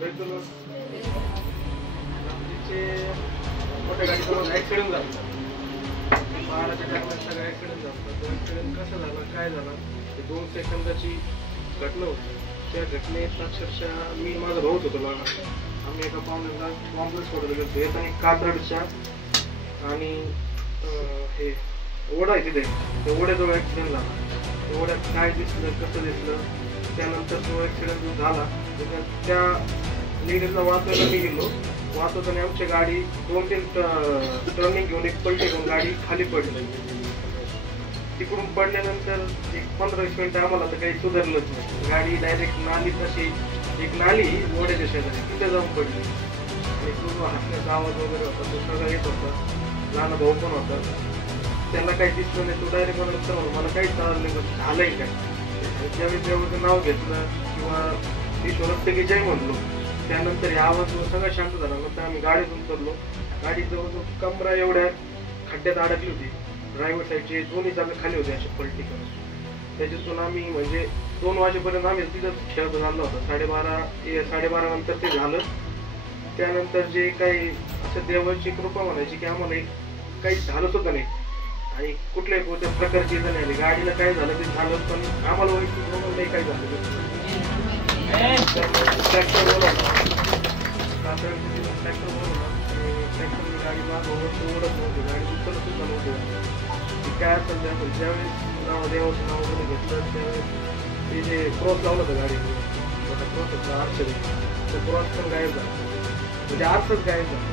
मोठ्या गाडीसमोर ऍक्सिडेंट झाला. 12च्या दरम्यान सगळं ऍक्सिडेंट झाला. तो ऍक्सिडेंट कसं झाला, काय झालं, ते 2 सेकंदाची घटना होती. त्या घटनेत अक्षरशः मी माझा भाऊच होतो लहान. आम्ही एका पाहुण्याला कॉम्प्लेक्स सोडलं गेलो. एक आणि कात्रडच्या आणि हे ओढा आहे तिथे, त्या ओढ्याजवळ ऍक्सिडेंट झाला. ओढ्यात काय दिसलं, कसं दिसलं, त्यानंतर तो ऍक्सिडेंट जो झाला त्या लेडीजला वाचवायला मी गेलो. वाचवताना आमची गाडी 2-3 टर्निंग घेऊन एक पलटी घेऊन गाडी खाली पडली. तिकडून पडल्यानंतर एक 15-20 मिनिटं आम्हाला तर काही सुधारलंच नाही. गाडी डायरेक्ट नाली, तशी एक नाली ओढ्याच्या शेजारी तिथे जाऊन पडली. आणि तो हसण्याचा आवाज वगैरे होता, तो सगळं येत होता. लहान भाऊ पण होता, त्याला काही दिसलं नाही. तो डायरेक्ट मला विचारलं, मला काहीच कळलं नाही झालंय काय. ज्यावेळी देवाचं नाव घेतलं किंवा ईश्वरत्ते की जय म्हणलो, त्यानंतर या आवाज सगळं शांत झाला. नंतर आम्ही गाडीतून उतरलो. गाडी जवळजवळ कमरा एवढ्या खड्ड्यात अडकली होती. ड्रायव्हर साईडचे दोन्ही चाके खाली होते असे पलटी करून. त्याच्यातून आम्ही म्हणजे 2 वाजेपर्यंत आम्ही तिथंच खेळ झाला होता. 12:30 नंतर ते झालं. त्यानंतर जे काही असं देवाची कृपा म्हणायची की आम्हाला काही झालं सुद्धा नाही आणि कुठल्याही कोणत्या प्रकारची इजा नाही आली. गाडीला काय झालं ते झालं, पण आम्हाला वैयक्तिक म्हणून नाही काही झालं. ट्रॅक्टर बोलवला, ट्रॅक्टरने गाडी मागवत ओढत नव्हती, गाडी उचलत सुद्धा नव्हती. काय असेल त्यावेळेस ज्यावेळेस देवाचं नाव वगैरे घेतलं त्यावेळेस ते जे क्रॉस लावलं होतं गाडीने, क्रॉस होता आरशे, तो क्रॉस पण गायब झाला. म्हणजे आरसच गायब झाला.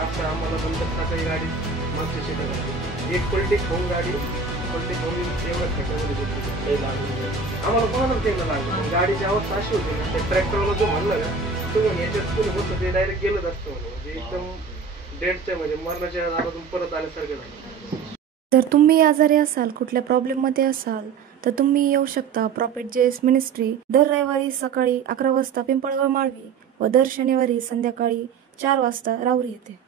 आरसा आम्हाला बंद सकाळी गाडी मागच्या शिकायला लागली. एक पलटी खाऊन गाडी पलटी खाऊन तेवढं खड्ड्यामध्ये घेतली. आम्हाला कोणालाच तेवढं लागलं. पण गाडीची अवस्था अशी होती ना, त्या ट्रॅक्टरला जो म्हणलं ना, तो म्हणजे याच्यात कोणी होतं ते डायरेक्ट गेलंच असतं म्हणे. म्हणजे एकदम डेडच्या म्हणजे मरणाच्या दारातून परत आल्यासारखं झालं. जर तुम्ही आजारी असाल, कुठल्या प्रॉब्लेममध्ये असाल, तर तुम्ही येऊ शकता प्रॉफिट जेएस मिनिस्ट्री दर रविवारी सकाळी 11 वाजता पिंपळगाव माळवी व दर शनिवारी संध्याकाळी 4 वाजता राहुरी येथे.